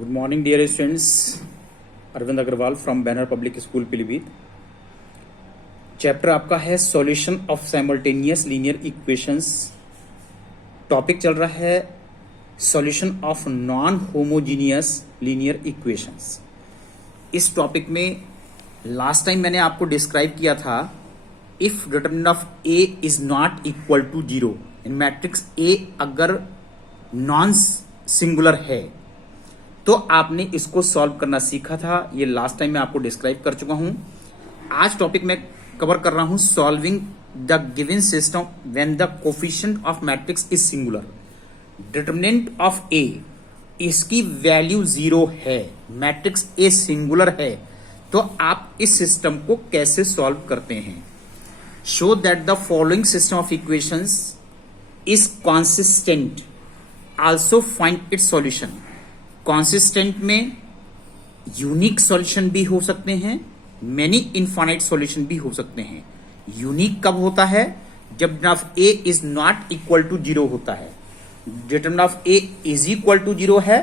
Good morning dear students. Arvind Agrawal from Banner public school Pilibhit. Chapter आपका है solution of simultaneous linear equations. Topic चल रहा है solution of non homogeneous linear equations. इस topic में last time मैंने आपको डिस्क्राइब किया था if determinant of A is not equal to zero, इन मैट्रिक्स ए अगर नॉन सिंगुलर है तो आपने इसको सॉल्व करना सीखा था। ये लास्ट टाइम मैं आपको डिस्क्राइब कर चुका हूं। आज टॉपिक में कवर कर रहा हूं solving the given system when the coefficient of matrix is singular. Determinant of A, इसकी वैल्यू जीरो है, मैट्रिक्स ए सिंगुलर है, तो आप इस सिस्टम को कैसे सॉल्व करते हैं। Show that the following system of equations is consistent, also find its solution. Consistent में यूनिक सॉल्यूशन भी हो सकते हैं, मेनी इनफाइनाइट सॉल्यूशन भी हो सकते हैं। यूनिक कब होता है? जब determinant of A is not equal to zero होता है। Determinant of A is equal to zero है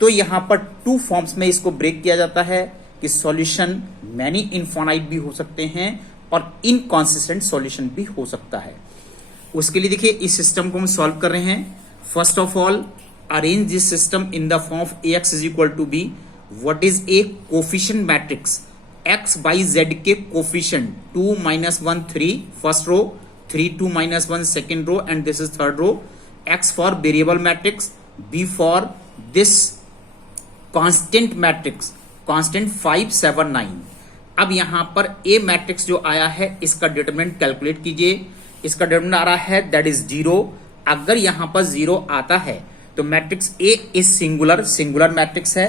तो यहां पर टू फॉर्म्स में इसको ब्रेक किया जाता है कि सॉल्यूशन मेनी इनफाइनाइट भी हो सकते हैं और इनकॉन्सिस्टेंट सॉल्यूशन भी हो सकता है। उसके लिए देखिए इस सिस्टम को हम सॉल्व कर रहे हैं। First of all arrange this system in the form of ax is equal to b. What is a coefficient matrix? x by z के coefficient 2 minus 1 3 first row, 3 2 minus 1 second row, and this is third row. x for variable matrix, b for this constant matrix, constant 5 7 9. अब यहां पर a matrix जो आया है इसका determinant calculate कीजिए। इसका डिटरमिनेंट आ रहा है दैट इज जीरो। अगर यहां पर जीरो आता है तो matrix A is singular, singular matrix है।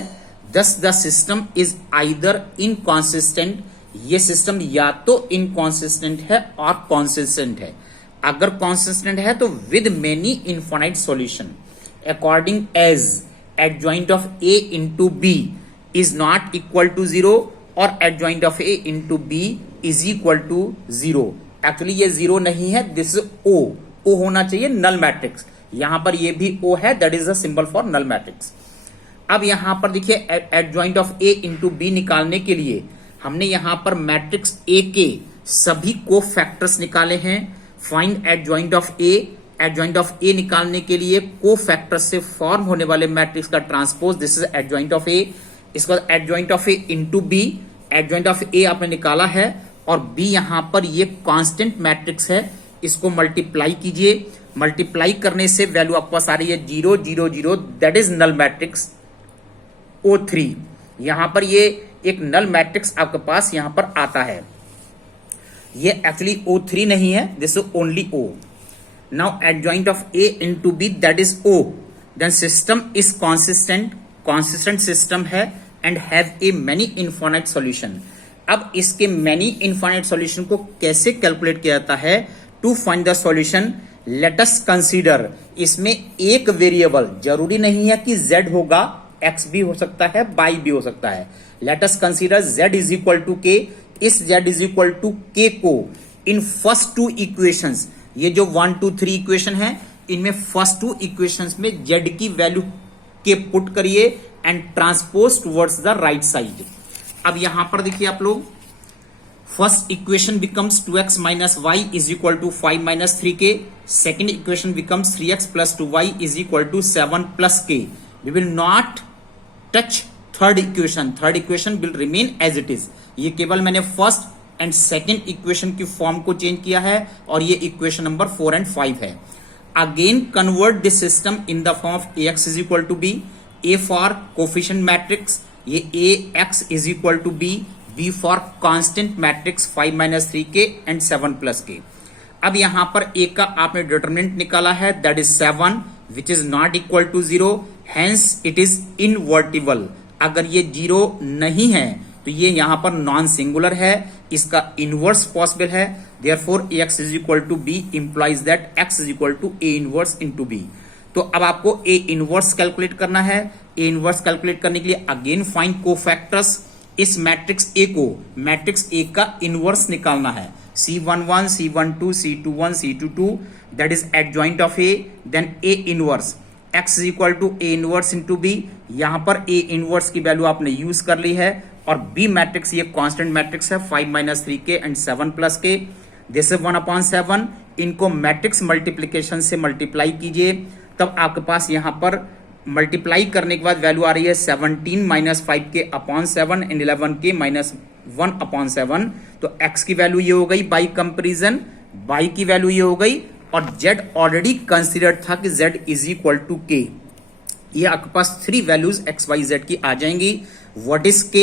दस the system is either inconsistent, ये सिस्टम या तो इनकॉन्सिस्टेंट है और कॉन्सिस्टेंट है। अगर कॉन्सिस्टेंट है तो with many infinite solution according as adjoint of A into B is not equal to zero और adjoint of A into B is equal to zero. Actually ये जीरो नहीं है, दिस इज ओ होना चाहिए नल मैट्रिक्स। यहां पर ये भी O है, that is the symbol for null matrix. अब यहां पर देखिए adjoint of A into B निकालने के लिए हमने यहां पर मैट्रिक्स A के सभी को फैक्टर्स निकाले हैं। Find adjoint of A, adjoint of A निकालने के लिए को फैक्टर्स से फॉर्म होने वाले मैट्रिक्स का transpose, this is adjoint of A। इसके बाद adjoint of A into B, adjoint of A आपने निकाला है और B यहां पर ये कांस्टेंट मैट्रिक्स है, इसको मल्टीप्लाई कीजिए। मल्टीप्लाई करने से वैल्यू आपके पास आ रही है 0 0 0, that is null matrix O3। यहां पर ये एक नल मैट्रिक्स आपके पास यहां पर आता है। ये एक्चुअली O3 नहीं है, this is only O। Now adjoint of A into B that is O, then system is consistent, consistent system है and have a many infinite solution. अब इसके मेनी इनफाइनाइट सॉल्यूशन को कैसे कैलकुलेट किया जाता है? To find the solution let us consider, इसमें एक वेरिएबल, जरूरी नहीं है कि z होगा, x भी हो सकता है, y भी हो सकता है। Let us consider z is equal to k। इस z is equal to k को इन फर्स्ट टू इक्वेशंस, ये जो 1 2 3 इक्वेशन है इनमें फर्स्ट टू इक्वेशंस में z की वैल्यू के पुट करिए and transpose towards the right side. अब यहां पर देखिए आप लोग, first equation becomes 2x minus y is equal to 5 minus 3k. Second equation becomes 3x plus 2y is equal to 7 plus k. We will not touch third equation. Third equation will remain as it is. ये केवल मैंने first and second equation की form को change किया है और ये equation number 4 and 5 है। Again convert this system in the form of ax is equal to b, a for coefficient matrix, ये ax is equal to b, B for constant matrix 5 minus 3k and 7 plus k। अब यहां पर A का आपने determinant निकाला है that is 7 which is not equal to 0, hence it is invertible. अगर ये 0 नहीं है तो ये यहां पर नॉन सिंगुलर है, इसका इनवर्स पॉसिबल है। Therefore ax is equal to b implies that x is equal to a inverse into b। तो अब आपको a इनवर्स कैलकुलेट करना है। a इनवर्स कैलकुलेट करने के लिए अगेन फाइंड कोफैक्टर्स। इस मैट्रिक्स A को मैट्रिक्स A का इनवर्स निकालना है। C11 C12 C21 C22 that is adjoint of A, then A inverse x is equal to A inverse into B. यहां पर ए इनवर्स की वैल्यू आपने use कर ली है और बी मैट्रिक्स ये कांस्टेंट मैट्रिक्स है 5 - 3k and 7 + k। This is 1/7। इनको मैट्रिक्स मल्टीप्लीकेशन से मल्टीप्लाई कीजिए, तब आपके पास यहां पर मल्टीप्लाई करने के बाद वैल्यू आ रही है 17 - 5k/7 एंड 11k - 1/7। तो x की वैल्यू ये हो गई बाई कंपेरिजन, y की वैल्यू ये हो गई, और z ऑलरेडी कंसीडर्ड था कि z is equal to k। ये आपके पास 3 वैल्यूज x y z की आ जाएंगी। What is k?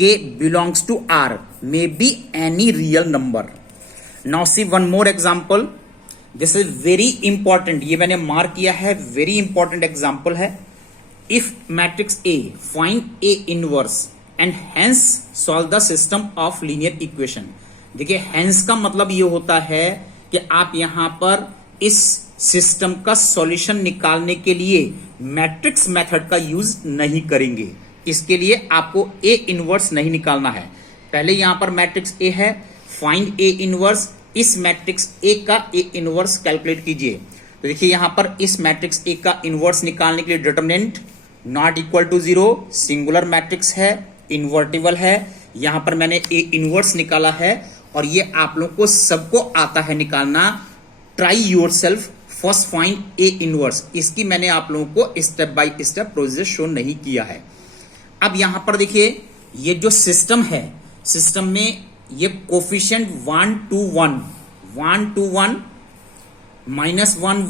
k belongs to r, may be any real number. Now see one more example, this is very important, ये मैंने मार्क किया है, वेरी इंपॉर्टेंट एग्जांपल है। If matrix A find A inverse and hence solve the system of linear equation. देखिए hence का मतलब ये होता है कि आप यहां पर इस सिस्टम का सॉल्यूशन निकालने के लिए मैट्रिक्स मेथड का यूज नहीं करेंगे। इसके लिए आपको A इनवर्स नहीं निकालना है। पहले यहां पर मैट्रिक्स A है, फाइंड A इनवर्स। इस मैट्रिक्स A का A इनवर्स कैलकुलेट कीजिए। तो देखिए यहां पर इस मैट्रिक्स A का इनवर्स निकालने के लिए determinant not equal to 0, singular matrix है, इन्वर्टिबल है। यहां पर मैंने A इनवर्स निकाला है और ये आप लोग को सबको आता है निकालना। Try yourself, first find A inverse. इसकी मैंने आप लोगों को step by step process show नहीं किया है। अब यहां पर देखिए ये जो सिस्टम है, सिस्टम में ये कोफिशिएंट 1 2 1 -1 -1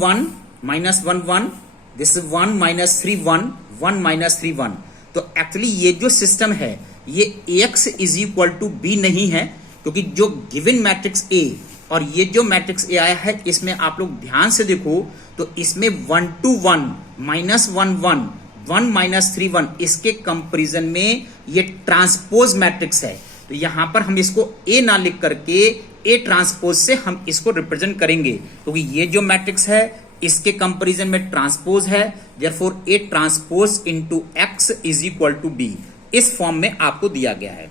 1, दिस इज 1 - 3 1 1 - 3 1। तो एक्चुअली ये जो सिस्टम है ये Ax is equal to B नहीं है, क्योंकि जो गिवन मैट्रिक्स A और ये जो मैट्रिक्स A आया है इसमें आप लोग ध्यान से देखो तो इसमें 1 2 1 -1 1 1 - 3 1 इसके कंपैरिजन में ये ट्रांसपोज मैट्रिक्स है। तो यहां पर हम इसको A ना लिख करके A ट्रांसपोज से हम इसको रिप्रेजेंट करेंगे, क्योंकि ये जो मैट्रिक्स है इसके कंपैरिजन में ट्रांसपोज है। Therefore A transpose into X is equal to B, इस फॉर्म में आपको दिया गया है।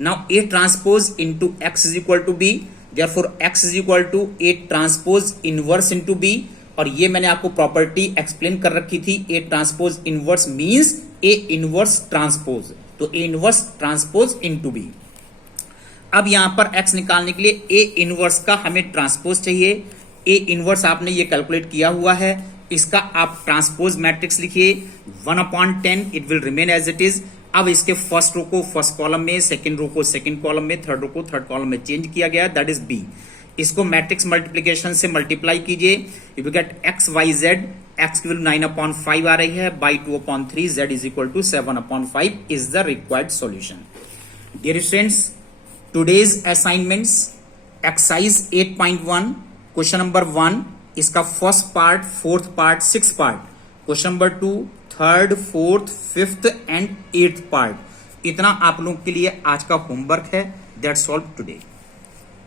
Now A transpose into X is equal to B, therefore X is equal to A transpose inverse into B। और ये मैंने आपको प्रॉपर्टी एक्सप्लेन कर रखी थी, A transpose inverse means A inverse transpose, तो A inverse transpose into B। अब यहां पर x निकालने के लिए A इनवर्स का हमें ट्रांसपोज चाहिए। A इनवर्स आपने ये कैलकुलेट किया हुआ है, इसका आप ट्रांसपोज मैट्रिक्स लिखिए 1/10, it will remain as it is. अब इसके फर्स्ट रो को फर्स्ट कॉलम में, सेकंड रो को सेकंड कॉलम में, थर्ड रो को थर्ड कॉलम में चेंज किया गया, दैट इज B। इसको मैट्रिक्स मल्टीप्लीकेशन से मल्टीप्लाई कीजिए, if you get x y z, x की वैल्यू 9/5 आ रही है, y 2/3, z is equal to 7/5 is the required solution. Dear students, today's assignments, exercise 8.1, question number 1, इसका first part, fourth part, six part, question number 2, third, fourth, fifth and eighth part, इतना आप लोगों के लिए आज का होमवर्क है। That's all today.